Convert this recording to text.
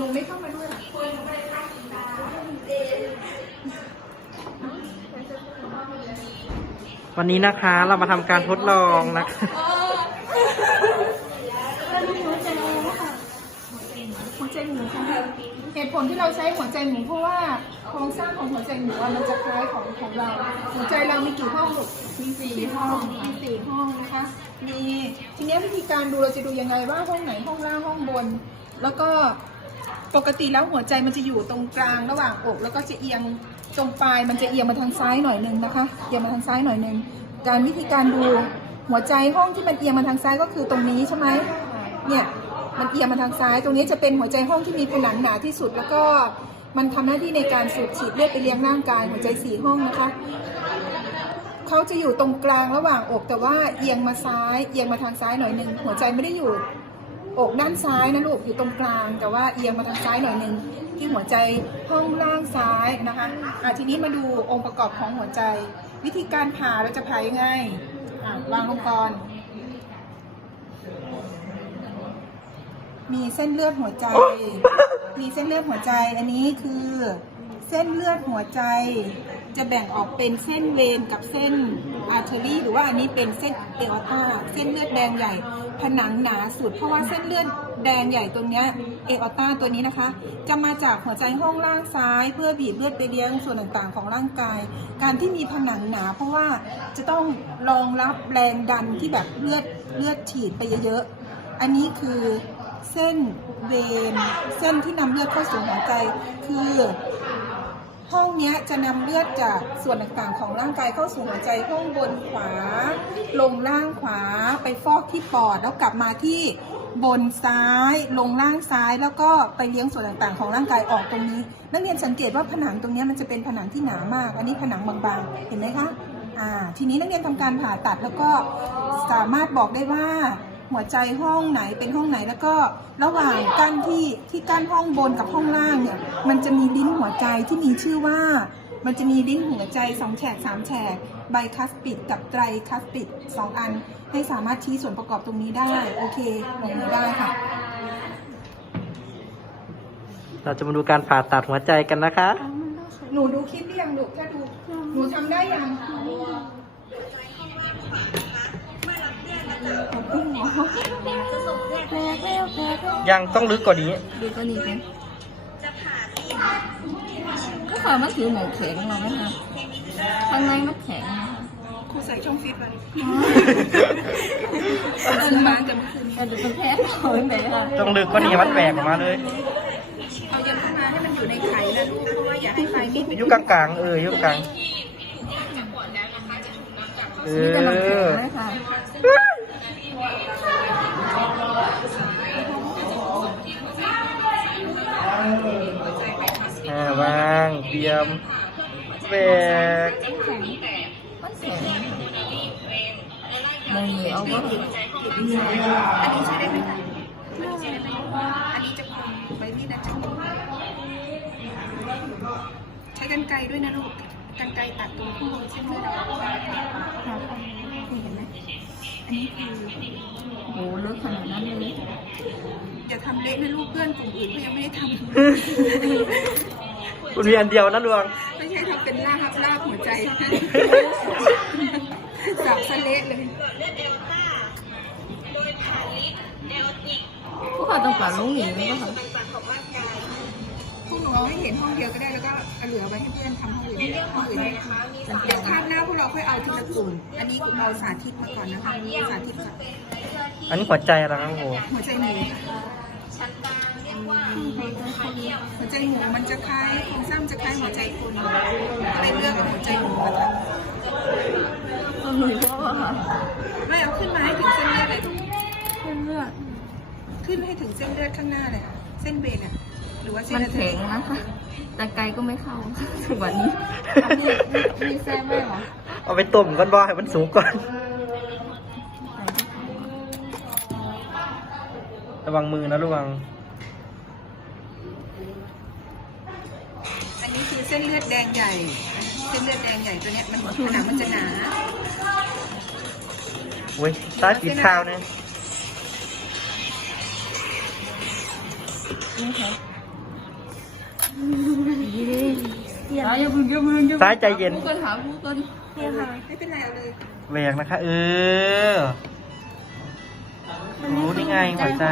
หนูไม่เข้ามาด้วยเหรอวันนี้นะคะเรามาทำการทดลองนะคะหัวใจหมูค่ะเหตุผลที่เราใช้หัวใจหมูเพราะว่าโครงสร้างของหัวใจหมูอะมันจะคล้ายของของเรา หัวใจเรามีกี่ห้องลูกมีสี่ห้องมีสี่ห้องนะคะมีทีนี้วิธีการดูเราจะดูยังไงว่าห้องไหนห้องล่างห้องบน แล้วก็ ปกติแล้วหัวใจมันจะอยู่ตรงกลางระหว่างอก แล้วก็จะเอียงตรงปลายมันจะเอียงมาทางซ้ายหน่อยหนึงนะคะเอียงมาทางซ้ายหน่อยหนึงการวิธีการดูหัวใจห้องที่มันเอียงมาทางซ้ายก็คือตรงนี้ใช่ไหมเนี่ยมันเอียงมาทางซ้าย ตรงนี้จะเป็นหัวใจห้องที่มีผนังหนาที่สุด แล้วก็มันทำหน้าที่ในการสูบฉีดเลือดไปเลี้ยงร่างกายหัวใจสี่ห้องนะคะเขาจะอยู่ตรงกลางระหว่างอกแต่ว่าเอียงมาซ้าย เอียงมาทางซ้ายหน่อยหนึ่งหัวใจไม่ได้อยู่ อกด้านซ้ายนะลูกอยู่ตรงกลาง แต่ว่าเอียงมาทางซ้ายหน่อยหนึ่งที่หัวใจห้องล่างซ้ายนะคะอะทีนี้มาดูองค์ประกอบของหัวใจ วิธีการผ่าเราจะผ่ายังไงอะวางลงก่อนมีเส้นเลือดหัวใจ มีเส้นเลือดหัวใจ อันนี้คือ เส้นเลือดหัวใจ จะแบ่งออกเป็นเส้นเวนกับเส้นอาร์เทอรี่ หรือว่าอันนี้เป็นเส้นเออตาเส้นเลือดแดงใหญ่ ผนังหนาสุด เพราะว่าเส้นเลือดแดงใหญ่ตรงเนี้ยเออตาตัวนี้นะคะ จะมาจากหัวใจห้องล่างซ้าย เพื่อบีบเลือดไปเลี้ยงส่วนต่างๆ ของร่างกาย การที่มีผนังหนา เพราะว่าจะต้องรองรับแรงดันที่แบบเลือดเลือดฉีดไปเยอะๆอันนี้คือเส้นเวนเส้นที่นำเลือดเข้าสู่หัวใจคือ นี้จะนำเลือดจากส่วนต่างๆ ของร่างกายเข้าสู่หัวใจห้องบนขวา ลงล่างขวาไปฟอกที่ปอดแล้วกลับมาที่บนซ้ายลงล่างซ้ายแล้วก็ไปเลี้ยงส่วนต่างๆ ของร่างกายออกตรงนี้ นักเรียนสังเกตว่าผนังตรงนี้มันจะเป็นผนังที่หนามาก อันนี้ผนังบางๆ เห็นไหมคะอ่าทีนี้นักเรียนทำการผ่าตัดแล้วก็สามารถบอกได้ว่า หัวใจห้องไหนเป็นห้องไหนแล้วก็ระหว่างกั้นที่ที่กั้นห้องบนกับห้องล่างเนี่ยมันจะมีลิ้นหัวใจที่มีชื่อว่า มันจะมีลิ้นหัวใจสองแฉกสามแฉกไบคัสปิดกับไตรคัสปิดสองอัน ให้สามารถชี้ส่วนประกอบตรงนี้ได้ โอเคลงมือได้ค่ะ เราจะมาดูการผ่าตัดหัวใจกันนะคะ หนูดูคลิปหรือยังลูกถ้าดูหนูทำได้ยังขอบคุณหมอ แปลกแล้วแปลกแล้ว ยังต้องลึกกว่านี้ ดูก็นี่กันก็ค่ะมันถือหมูแข็งมาไหมคะข้างในมันแข็งนะคะครูใส่ช่องฟิตไว้เออมาจะเออเดี๋ยวมันแพ้เขาไหนค่ะต้องลึกกว่านี้มันแหวกออกมาเลย เอายันเข้ามาให้มันอยู่ในไข่นะลูก เพราะว่าอย่าให้ไข่มีดไปอยู่กลางๆ เอออยู่กลางเอนี่กำลังแข็งอ เลยค่ะ อ่า วางเตรียมแบกแข็งมันแข็งมองนี้เอาก็คืออันนี้ใช้ได้ไหมคะอันนี้ใช้ได้ไหมอันนี้จะคมใบมีดนะจะคมใช้กันไกรด้วยนะลูกกันไกรตัดตรงข้างบนเส้นเลือดออกค่ะนี่เห็นไหมอันนี้คือโหเลิกขนาดนั้นเลยอย่าทำเละนะลูกเพื่อนกลุ่มอื่นเขายังไม่ได้ท คุณมีอันเดียวนะดวงำไม่ใช่ทำเป็นลาบลาบหัวใจสับสะเละเลยพวกเขาต้องการลงหนีไหมคะพวกหนูเอาให้เห็นห้องเดียวก็ได้แล้วก็เอาเหลือไว้ให้เพื่อนทำห้องอื่นห้องอื่นให้เดี๋ยวคาบหน้าพวกเราค่อยเอาทีละกลุ่ม อันนี้กลุ่มเอาสาธิตมาก่อนนะคะสาธิตก่อนอันนี้หัวใจอะไรครับโอ้โห หัวใจหมูหัวใจหมูมันจะคล้ายโครงสร้างมันจะคล้ายหัวใจคนก็เลยเลือกเอาหัวใจหมูมาทต้องหนีเพราะว่าค่ะำไม่เอาขึ้นมาให้ถึงเส้นเลือดเลยเพื่อนเลือดขึ้นให้ถึงเส้นเลือดข้างหน้าเลยค่ะเส้นเวนอะหรือว่าเส้นมันอะไรแข็งนะคะแต่ไกลก็ไม่เข้าถึงวันนี้มีมีแซ่บไหมหรอเอาไปต้มก่อนบ่ให้มันสุกก่อน ระวังมือนะระวัง อันนี้คือเส้นเลือดแดงใหญ่ เส้นเลือดแดงใหญ่ตัวเนี้ยมันผนังมันจะหนาอุ้ยตากินข้าวเนี่ยนี่ค่ะซ้ายอย่าพึ่งอย่าพึ่งอย่าซ้ายใจเย็น ผู้คนหาผู้คนพึ่งไม่เป็นไรเอาเลย แหวกนะคะ เออ โอ้นี่ไงหัวใจ